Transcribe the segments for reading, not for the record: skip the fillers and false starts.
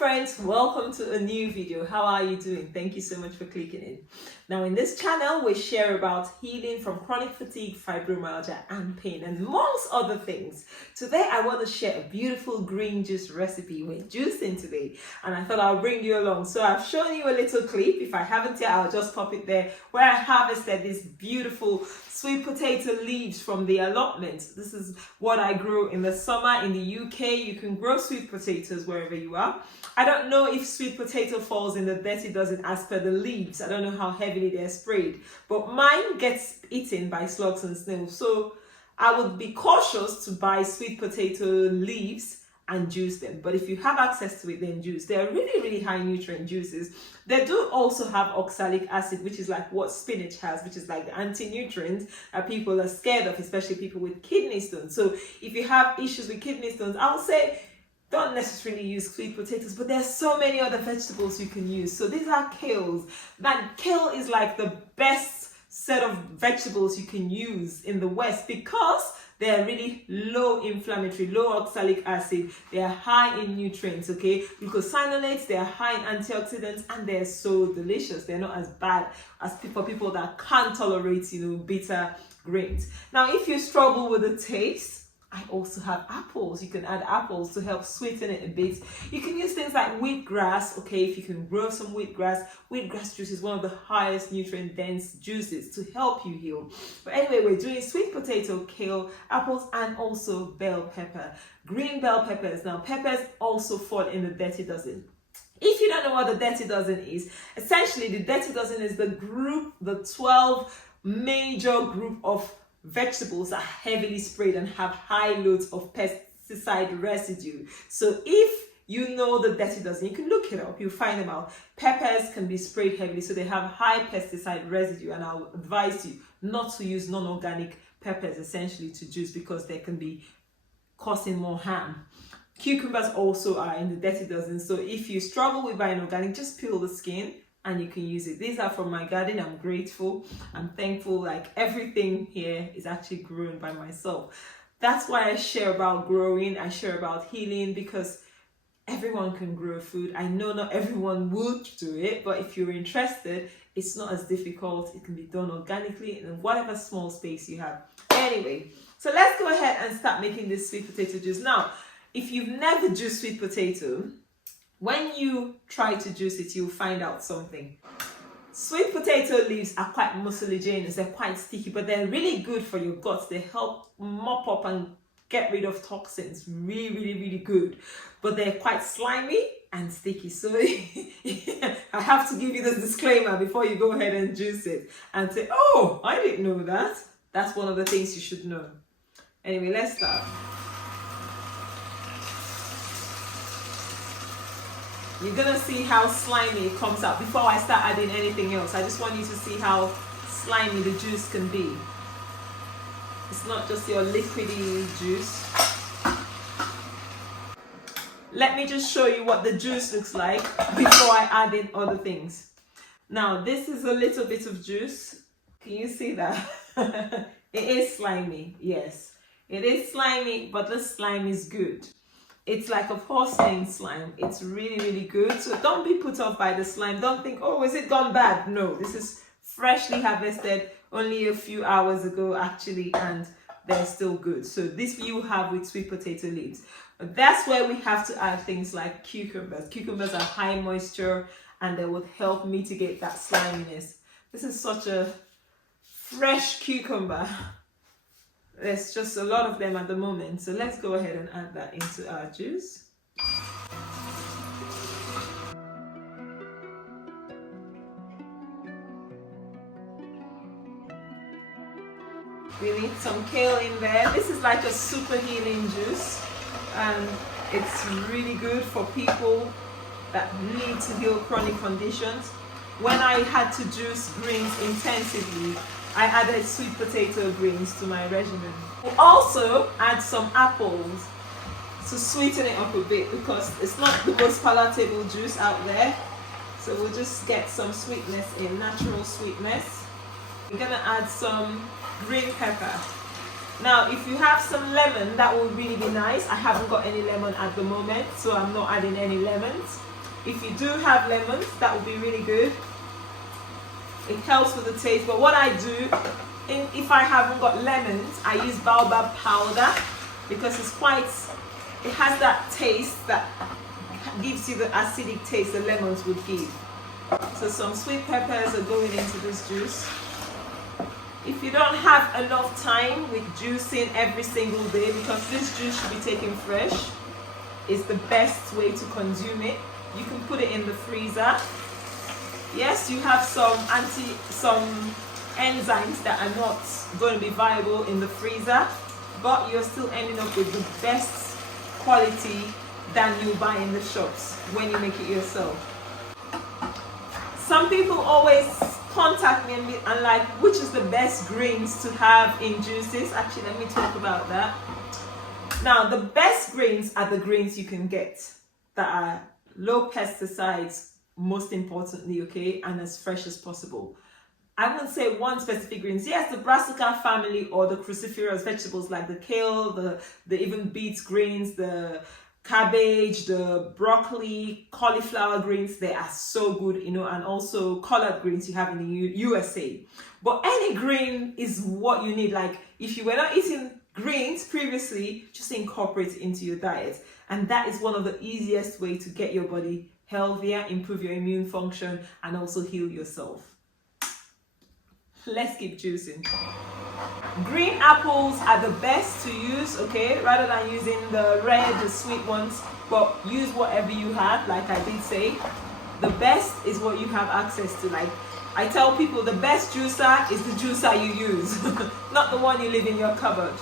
friends, welcome to a new video. How are you doing? Thank you so much for clicking in. Now in this channel we share about healing from chronic fatigue, fibromyalgia and pain and amongst other things. Today I want to share a beautiful green juice recipe. We're juicing today and I thought I'll bring you along. So I've shown you a little clip. If I haven't yet, I'll just pop it there, where I harvested these beautiful sweet potato leaves from the allotment. This is what I grew in the summer in the UK. You can grow sweet potatoes wherever you are. I don't know if sweet potato falls in the dirty dozen as per the leaves. I don't know how heavily they're sprayed, but mine gets eaten by slugs and snails. So I would be cautious to buy sweet potato leaves and juice them. But if you have access to it, then juice. They're really high nutrient juices. They do also have oxalic acid, which is like what spinach has, which is like the anti-nutrient that people are scared of, especially people with kidney stones. So if you have issues with kidney stones, I would say don't necessarily use sweet potatoes, but there's so many other vegetables you can use. So these are kales. That kale is like the best set of vegetables you can use in the West because they're really low inflammatory, low oxalic acid. They are high in nutrients, okay? Glucosinolates, they are high in antioxidants, and they're so delicious. They're not as bad as for people that can't tolerate, bitter grains. Now, if you struggle with the taste, I also have apples. You can add apples to help sweeten it a bit. You can use things like wheatgrass, okay, if you can grow some wheatgrass. Wheatgrass juice is one of the highest nutrient dense juices to help you heal. But anyway, we're doing sweet potato, kale, apples, and also bell pepper. Green bell peppers. Now, peppers also fall in the dirty dozen. If you don't know what the dirty dozen is, essentially the dirty dozen is the 12 major group of vegetables are heavily sprayed and have high loads of pesticide residue. So if you know the dirty dozen, you can look it up, you'll find them out. Peppers can be sprayed heavily, so they have high pesticide residue, and I'll advise you not to use non-organic peppers essentially to juice because they can be causing more harm. Cucumbers also are in the dirty dozen, so if you struggle with buying organic, just peel the skin and you can use it. These are from my garden. I'm grateful. I'm thankful. Like everything here is actually grown by myself. That's why I share about growing. I share about healing because everyone can grow food. I know not everyone would do it, but if you're interested, it's not as difficult. It can be done organically in whatever small space you have. Anyway, so let's go ahead and start making this sweet potato juice. Now, if you've never juiced sweet potato, when you try to juice it, you'll find out something. Sweet potato leaves are quite mucilaginous, they're quite sticky, but they're really good for your guts. They help mop up and get rid of toxins. Really good. But they're quite slimy and sticky. So I have to give you this disclaimer before you go ahead and juice it and say, oh, I didn't know that. That's one of the things you should know. Anyway, let's start. You're gonna see how slimy it comes out. Before I start adding anything else, I just want you to see how slimy the juice can be. It's not just your liquidy juice. Let me just show you what the juice looks like before I add in other things. Now, this is a little bit of juice. Can you see that? It is slimy, yes. It is slimy, but the slime is good. It's like a porcelain slime. It's really good. So don't be put off by the slime. Don't think, oh, is it gone bad? No, this is freshly harvested only a few hours ago actually, and they're still good. So this you have with sweet potato leaves. But that's where we have to add things like cucumbers. Cucumbers are high moisture and they would help mitigate that sliminess. This is such a fresh cucumber. There's just a lot of them at the moment. So let's go ahead and add that into our juice. We need some kale in there. This is like a super healing juice. And it's really good for people that need to heal chronic conditions. When I had to juice greens intensively, I added sweet potato greens to my regimen. We'll also add some apples to sweeten it up a bit because it's not the most palatable juice out there. So we'll just get some sweetness in, natural sweetness. We're gonna add some green pepper. Now, if you have some lemon, that would really be nice. I haven't got any lemon at the moment, so I'm not adding any lemons. If you do have lemons, that would be really good. It helps with the taste. But what I do, if I haven't got lemons, I use baobab powder because it has that taste that gives you the acidic taste the lemons would give. So some sweet peppers are going into this juice. If you don't have enough time with juicing every single day, because this juice should be taken fresh, it's the best way to consume it. You can put it in the freezer. Yes, you have some enzymes that are not going to be viable in the freezer, but you're still ending up with the best quality than you buy in the shops when you make it yourself. Some people always contact me and like, which is the best greens to have in juices? Actually, let me talk about that. Now, the best greens are the greens you can get that are low pesticides, most importantly, okay, and as fresh as possible. I wouldn't say one specific greens. Yes, the brassica family or the cruciferous vegetables like the kale, the even beets greens, the cabbage, the broccoli, cauliflower greens, they are so good, you know, and also collard greens you have in the USA. But any green is what you need. Like if you were not eating greens previously, just incorporate it into your diet. And that is one of the easiest way to get your body healthier, improve your immune function, and also heal yourself. Let's keep juicing. Green apples are the best to use, okay, rather than using the red, the sweet ones, but use whatever you have. Like I did say, the best is what you have access to. Like I tell people, the best juicer is the juicer you use, not the one you leave in your cupboard.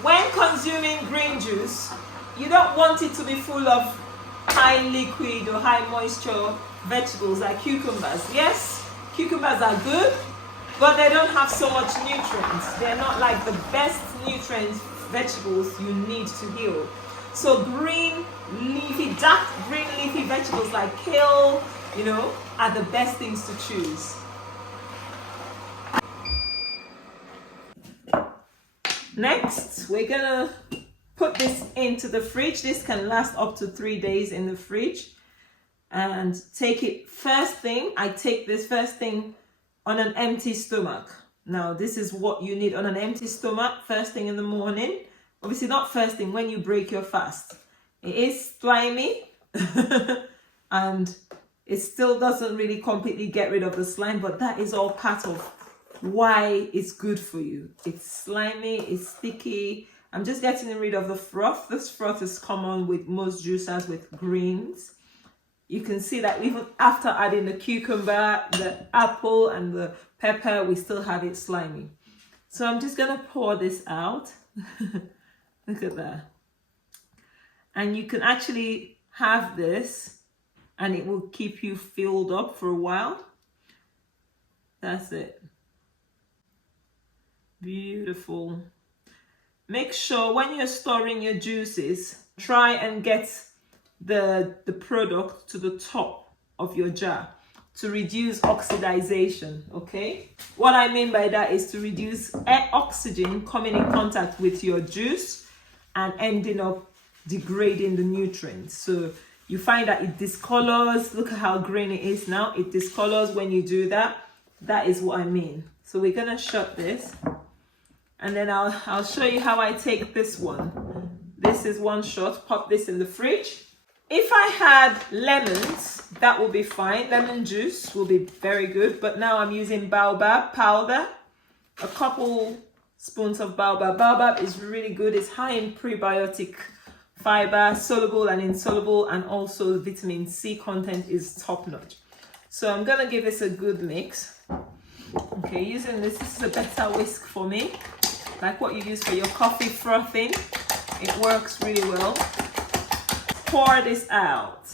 When consuming green juice, you don't want it to be full of high liquid or high moisture vegetables like cucumbers. Yes, cucumbers are good, but they don't have so much nutrients. They're not like the best nutrients vegetables you need to heal. So dark green leafy vegetables like kale, you know, are the best things to choose. Next, we're gonna put this into the fridge. This can last up to 3 days in the fridge. And take it first thing. I take this first thing on an empty stomach. Now, this is what you need on an empty stomach first thing in the morning. Obviously, not first thing when you break your fast. It is slimy and it still doesn't really completely get rid of the slime, but that is all part of why it's good for you. It's slimy, it's sticky. I'm just getting rid of the froth. This froth is common with most juicers with greens. You can see that even after adding the cucumber, the apple, and the pepper, we still have it slimy. So I'm just going to pour this out. Look at that. And you can actually have this and it will keep you filled up for a while. That's it. Beautiful. Make sure when you're storing your juices, try and get the product to the top of your jar to reduce oxidization, okay? What I mean by that is to reduce oxygen coming in contact with your juice and ending up degrading the nutrients. So you find that it discolors. Look at how green it is now. It discolors when you do that. That is what I mean. So we're gonna shut this and then I'll show you how I take this one. This is one shot. Pop this in the fridge. If I had lemons, that will be fine. Lemon juice will be very good. But now I'm using baobab powder. A couple spoons of baobab. Baobab is really good. It's high in prebiotic fiber, soluble and insoluble, and also vitamin C content is top notch. So I'm gonna give this a good mix. Okay, using this is a better whisk for me. Like what you use for your coffee frothing. It works really well. Pour this out.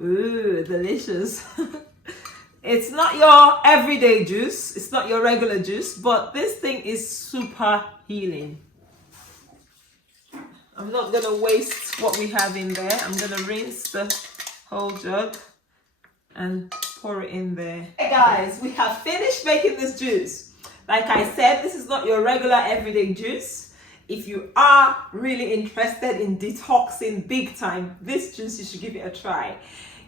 Ooh, delicious. It's not your everyday juice. It's not your regular juice, but this thing is super healing. I'm not gonna waste what we have in there. I'm gonna rinse the whole jug and pour it in there. Hey guys, we have finished making this juice. Like I said, this is not your regular everyday juice. If you are really interested in detoxing big time, this juice, you should give it a try.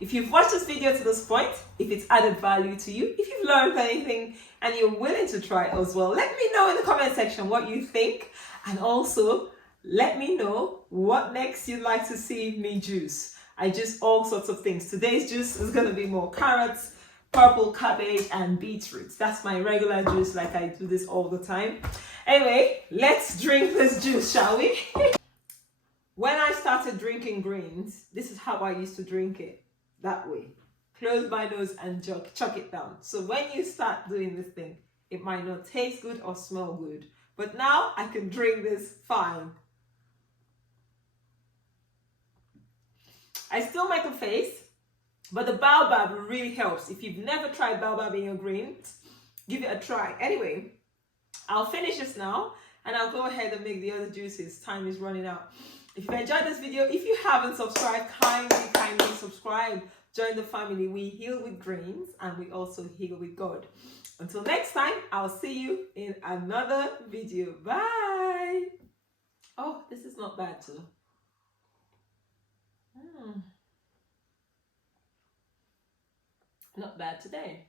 If you've watched this video to this point, if it's added value to you, if you've learned anything and you're willing to try it as well, let me know in the comment section what you think. And also, let me know what next you'd like to see me juice. I juice all sorts of things. Today's juice is going to be more carrots, purple cabbage, and beetroot. That's my regular juice, like I do this all the time. Anyway, let's drink this juice, shall we? When I started drinking greens, this is how I used to drink it. That way. Close my nose and chuck it down. So when you start doing this thing, it might not taste good or smell good. But now I can drink this fine. I still make a face, but the baobab really helps. If you've never tried baobab in your greens, give it a try. Anyway, I'll finish this now and I'll go ahead and make the other juices. Time is running out. If you've enjoyed this video, if you haven't subscribed, kindly subscribe. Join the family. We heal with greens and we also heal with God. Until next time, I'll see you in another video. Bye. Oh, this is not bad too. Not bad today.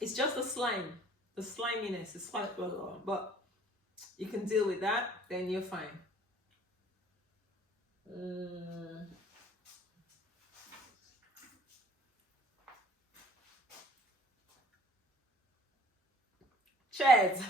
It's just the slime. The sliminess is quite well, but you can deal with that, then you're fine. Cheers.